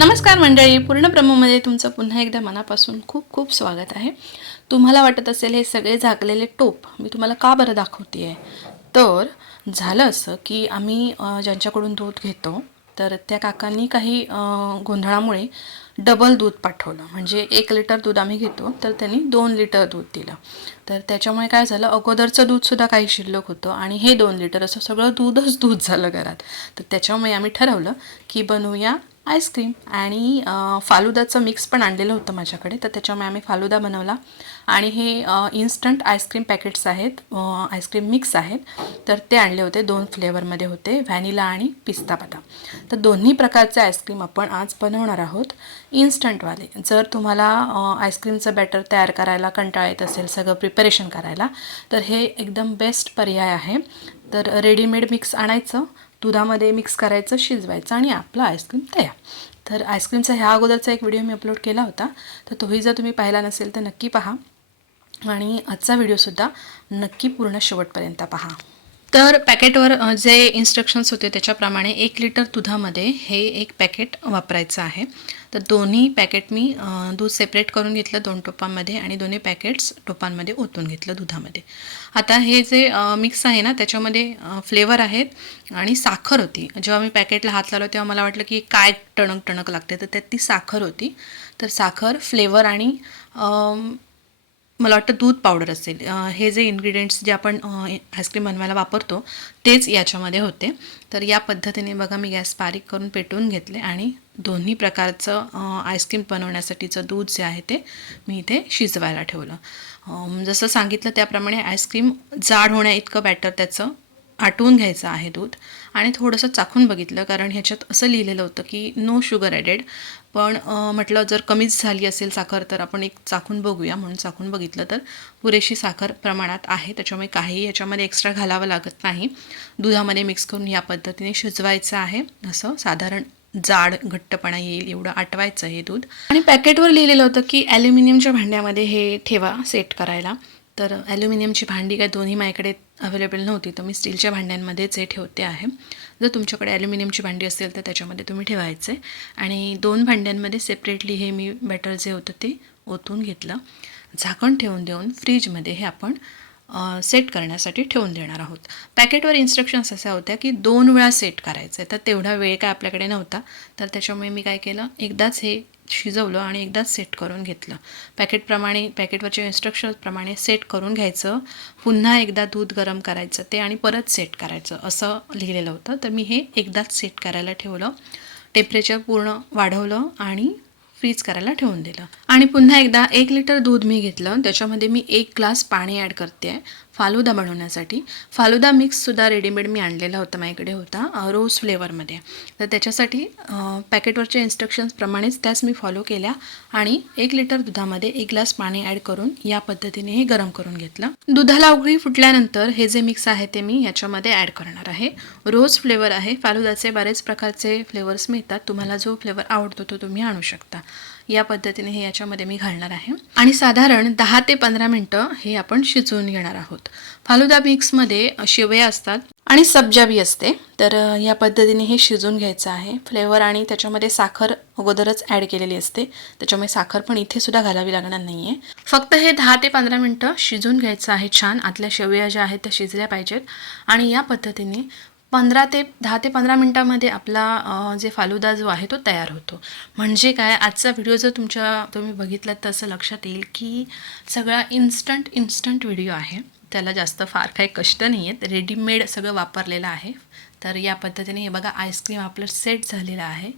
नमस्कार मंडळी पूर्ण ब्रह्ममध्ये तुमचं पुन्हा एकदा मनापासून खूप खूप स्वागत आहे. तुम्हाला वाटत असेल हे सगळे झाकलेले टोप मी तुम्हाला का बरं दाखवते आहे तर झालं असं की आम्ही ज्यांच्याकडून दूध घेतो तर त्या काकांनी काही गोंधळामुळे डबल दूध पाठवलं. म्हणजे एक लिटर दूध आम्ही घेतो तर त्यांनी दोन लिटर दूध दिलं. तर त्याच्यामुळे काय झालं अगोदरचं दूधसुद्धा काही शिल्लक होतं आणि हे दोन लिटर असं सगळं दूधच दूध झालं घरात. तर त्याच्यामुळे आम्ही ठरवलं की बनवूया आईस्क्रीम आणि फालुदाचं मिक्स पण आणलेलं होतं माझ्याकडे. तर त्याच्यामुळे आम्ही फालुदा बनवला. आणि हे इन्स्टंट आईस्क्रीम पॅकेट्स आहेत. आईस्क्रीम मिक्स आहेत. तर ते आणले होते. दोन फ्लेवरमध्ये होते. व्हॅनिला आणि पिस्ता बदाम तर दोन्ही प्रकारचे आईस्क्रीम आपण आज बनवणार आहोत. इन्स्टंटवाले जर तुम्हाला आईस्क्रीमचं बॅटर तयार करायला कंटाळा येत असेल सगळं प्रिपरेशन करायला तर हे एकदम बेस्ट पर्याय आहे. तर रेडीमेड मिक्स आणायचं. दुधामध्ये मिक्स करायचं शिजवायचं आणि आपलं आईस्क्रीम तयार. तर आईस्क्रीमचा ह्या अगोदरचा एक व्हिडिओ मी अपलोड केला होता. तर तोही जर तुम्ही पाहिला नसेल तर नक्की पहा. आणि आजचा व्हिडिओसुद्धा नक्की पूर्ण शेवटपर्यंत पहा. तर पॅकेटवर जे इन्स्ट्रक्शन्स होते त्याच्याप्रमाणे एक लिटर दुधामध्ये हे एक पॅकेट वापरायचं आहे. तर दोन्ही पॅकेट मी दूध सेपरेट करून घेतलं दोन टोपांमध्ये आणि दोन्ही पॅकेट्स टोपांमध्ये ओतून घेतलं दुधामध्ये. आता हे जे मिक्स आहे ना त्याच्यामध्ये फ्लेवर आहेत आणि साखर होती. जेव्हा मी पॅकेटला हात लावलो तेव्हा मला वाटलं की काय टणक टणक लागते तर त्यात ती साखर होती. तर साखर फ्लेवर आणि मला वाटतं दूध पावडर असेल. हे जे इन्ग्रेडियंट्स जे आपण आईस्क्रीम बनवायला वापरतो तेच याच्यामध्ये होते. तर या पद्धतीने बघा मी गॅस बारीक करून पेटवून घेतले आणि दोन्ही प्रकारचं आईस्क्रीम बनवण्यासाठीचं दूध जे आहे ते मी इथे शिजवायला ठेवलं. जसं सांगितलं त्याप्रमाणे आईस्क्रीम जाड होण्या इतकं बॅटर त्याचं आटवून घ्यायचं आहे दूध. आणि थोडंसं चाखून बघितलं कारण ह्याच्यात असं लिहिलेलं होतं की नो शुगर ॲडेड पण म्हटलं जर कमीच झाली असेल साखर तर आपण एक चाखून बघूया म्हणून चाखून बघितलं तर पुरेशी साखर प्रमाणात आहे. त्याच्यामुळे काही याच्यामध्ये एक्स्ट्रा घालावं लागत नाही. दुधामध्ये मिक्स करून या पद्धतीने शिजवायचं आहे. असं साधारण जाड घट्टपणा येईल एवढं आटवायचं हे दूध. आणि पॅकेटवर लिहिलेलं होतं की ॲल्युमिनियमच्या भांड्यामध्ये हे ठेवा सेट करायला. तर ॲल्युमिनियमची भांडी काय दोन्ही माझ्याकडे अवेलेबल नव्हती तर मी स्टीलच्या भांड्यांमध्येच हे ठेवते आहे. जर तुमच्याकडे ॲल्युमिनियमची भांडी असेल तर त्याच्यामध्ये तुम्ही ठेवायचे. आणि दोन भांड्यांमध्ये सेपरेटली हे मी बॅटर जे होतं ते ओतून घेतलं. झाकण ठेवून देऊन फ्रीजमध्ये हे आपण सेट करण्यासाठी ठेवून देणार आहोत. पॅकेटवर इन्स्ट्रक्शन्स अशा होत्या की दोन वेळा सेट करायचं आहे तर तेवढा वेळ काय आपल्याकडे नव्हता. तर त्याच्यामुळे मी काय केलं? एकदाच हे शिजवलं आणि एकदाच सेट करून घेतलं. पॅकेटप्रमाणे पॅकेटवरच्या इन्स्ट्रक्शन्सप्रमाणे सेट करून घ्यायचं. पुन्हा एकदा दूध गरम करायचं ते आणि परत सेट करायचं. असं लिहिलेलं होतं. तर मी हे एकदाच सेट करायला ठेवलं. टेम्परेचर पूर्ण वाढवलं आणि फ्रीज करायला ठेवून दिलं. आणि पुन्हा एकदा एक लिटर दूध मी घेतलं. त्याच्यामध्ये मी एक ग्लास पाणी ॲड करते आहे फालुदा बनवण्यासाठी. फालुदा मिक्ससुद्धा रेडीमेड मी आणलेला होता माझ्याकडे होता रोज फ्लेवरमध्ये तर त्याच्यासाठी पॅकेटवरच्या इन्स्ट्रक्शन्सप्रमाणेच त्याच मी फॉलो केल्या आणि एक लिटर दुधामध्ये एक ग्लास पाणी ॲड करून या पद्धतीने हे गरम करून घेतलं. दुधाला उघडी फुटल्यानंतर हे जे मिक्स आहे ते मी याच्यामध्ये ॲड करणार आहे. रोज फ्लेवर आहे. फालुदाचे बरेच प्रकारचे फ्लेवर्स मिळतात. तुम्हाला जो फ्लेवर आवडतो तो तुम्ही आणू शकता. या पद्धतीने हे याच्यामध्ये मी घालणार आहे. आणि साधारण दहा ते पंधरा मिनटं हे आपण शिजवून घेणार आहोत. फालुदा मिक्समध्ये शेवया असतात आणि सब्जाबी असते. तर या पद्धतीने हे शिजवून घ्यायचं आहे. फ्लेवर आणि त्याच्यामध्ये साखर अगोदरच ॲड केलेली असते. त्याच्यामुळे साखर पण इथे सुद्धा घालावी लागणार नाही आहे फक्त हे दहा ते पंधरा मिनटं शिजवून घ्यायचं आहे छान. आतल्या शेवया ज्या आहेत त्या शिजल्या पाहिजेत. आणि या पद्धतीने पंधरा ते दहा ते पंधरा मिनटामध्ये आपला जे फालुदा जो आहे तो तयार होतो. म्हणजे काय आजचा व्हिडिओ जर तुमच्या तुम्ही बघितलात तर असं लक्षात येईल की सगळा इन्स्टंट इन्स्टंट व्हिडिओ आहे. त्याला जास्त फार काही कष्ट नाही आहेत रेडीमेड सगळं वापरलेलं आहे. तर या पद्धतीने हे बघा आईस्क्रीम आपलं सेट झालेलं आहे.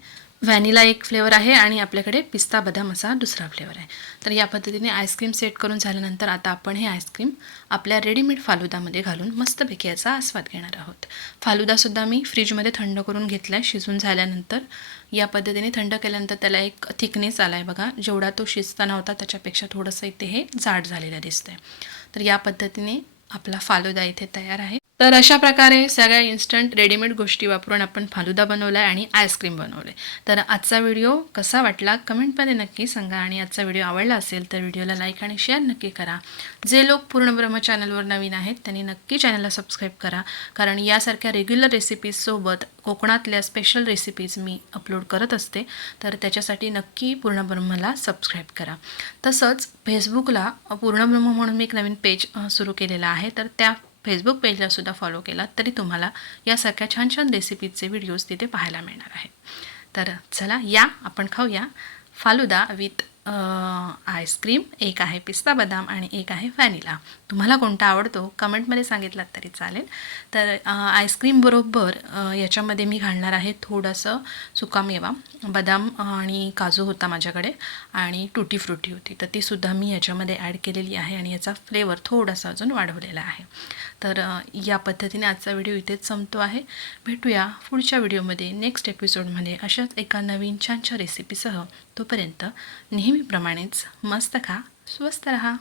व्हॅनिला एक फ्लेवर आहे आणि आपल्याकडे पिस्ता बदाम असा दुसरा फ्लेवर आहे. तर या पद्धतीने आईस्क्रीम सेट करून झाल्यानंतर आता आपण हे आईस्क्रीम आपल्या रेडीमेड फालुदामध्ये घालून मस्तपैकी याचा आस्वाद घेणार आहोत. फालुदासुद्धा मी फ्रीजमध्ये थंड करून घेतला आहे शिजून झाल्यानंतर या पद्धतीने थंड केल्यानंतर त्याला एक थिकनेस आला आहे बघा. जेवढा तो शिजताना होता त्याच्यापेक्षा थोडंसं इथे हे जाड झालेलं दिसतं आहे तर या पद्धतीने आपला फालुदा इथे तयार आहे. तर अशा प्रकारे सगळ्या इन्स्टंट रेडीमेड गोष्टी वापरून आपण फालुदा बनवला आहे आणि आईस्क्रीम बनवले तर आजचा व्हिडिओ कसा वाटला? कमेंटमध्ये नक्की सांगा. आणि आजचा व्हिडिओ आवडला असेल तर व्हिडिओला लाईक आणि शेअर नक्की करा. जे लोक पूर्णब्रह्म चॅनलवर नवीन आहेत त्यांनी नक्की चॅनलला सबस्क्राईब करा. कारण यासारख्या रेग्युलर रेसिपीजसोबत कोकणातल्या स्पेशल रेसिपीज मी अपलोड करत असते. तर त्याच्यासाठी नक्की पूर्णब्रह्मला सबस्क्राईब करा. तसंच फेसबुकला पूर्णब्रह्म म्हणून मी एक नवीन पेज सुरू केलेला आहे. तर त्या फेसबुक पेजला सुद्धा फॉलो केला तरी तुम्हाला यासारख्या छान छान रेसिपीजचे व्हिडिओज तिथे पाहायला मिळणार आहे तर चला या आपण खाऊया. फालुदा विथ आईस्क्रीम एक आहे पिस्ता बदाम आणि एक आहे व्हॅनिला तुम्हाला कोणता आवडतो? कमेंटमध्ये सांगितलात तरी चालेल. तर आईस्क्रीमबरोबर याच्यामध्ये मी घालणार आहे थोडंसं सुकामेवा बदाम आणि काजू होता माझ्याकडे आणि टुटी फ्रुटी होती. तर तीसुद्धा मी याच्यामध्ये ॲड केलेली आहे आणि याचा फ्लेवर थोडासा अजून वाढवलेला आहे. तर या पद्धतीने आजचा व्हिडिओ इथेच संपतो आहे. भेटूया पुढच्या व्हिडिओमध्ये नेक्स्ट एपिसोडमध्ये अशाच एका नवीन छानच्या रेसिपीसह तोपर्यंत नेहमी नेहमीप्रमाणेच मस्त खा स्वस्त रहा.